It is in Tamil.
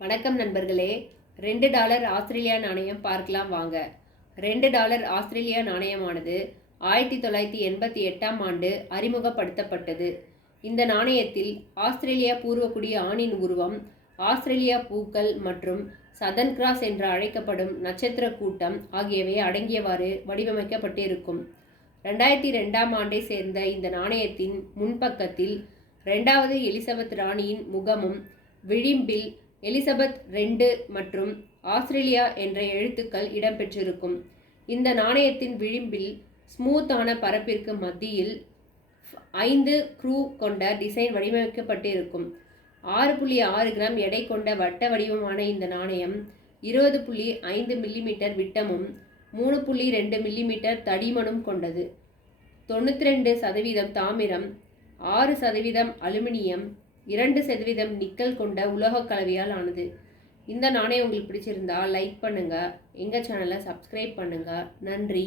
வணக்கம் நண்பர்களே. ரெண்டு டாலர் ஆஸ்திரேலியா நாணயம் பார்க்கலாம் வாங்க. ரெண்டு டாலர் ஆஸ்திரேலியா நாணயமானது ஆயிரத்தி தொள்ளாயிரத்தி எண்பத்தி எட்டாம் ஆண்டு அறிமுகப்படுத்தப்பட்டது. இந்த நாணயத்தில் ஆஸ்திரேலியா பூர்வக்குடி ஆணின் உருவம் ஆஸ்திரேலியா பூக்கள் மற்றும் சதன் கிராஸ் என்று அழைக்கப்படும் நட்சத்திர கூட்டம் ஆகியவை அடங்கியவாறு வடிவமைக்கப்பட்டிருக்கும். ரெண்டாயிரத்தி ரெண்டாம் ஆண்டை சேர்ந்த இந்த நாணயத்தின் முன்பக்கத்தில் ரெண்டாவது எலிசபெத் ராணியின் முகமும் விளிம்பில் எலிசபெத் ரெண்டு மற்றும் ஆஸ்திரேலியா என்ற எழுத்துக்கள் இடம்பெற்றிருக்கும். இந்த நாணயத்தின் விளிம்பில் ஸ்மூத்தான பரப்பிற்கு மத்தியில் ஐந்து க்ரூ கொண்ட டிசைன் வடிவமைக்கப்பட்டிருக்கும். ஆறு புள்ளி ஆறு கிராம் எடை கொண்ட வட்ட வடிவமான இந்த நாணயம் இருபது புள்ளி ஐந்து மில்லிமீட்டர் விட்டமும் மூணு புள்ளி ரெண்டு மில்லிமீட்டர் தடிமனும் கொண்டது. தொண்ணூற்றி ரெண்டு சதவீதம் தாமிரம் ஆறு சதவீதம் அலுமினியம் இரண்டு சதவீதம் நிக்கல் கொண்ட உலோகக் கலவையால் ஆனது. இந்த நாணயம் உங்களுக்கு பிடிச்சிருந்தா லைக் பண்ணுங்கள் எங்கள் சேனலை சப்ஸ்கிரைப் பண்ணுங்கள் நன்றி.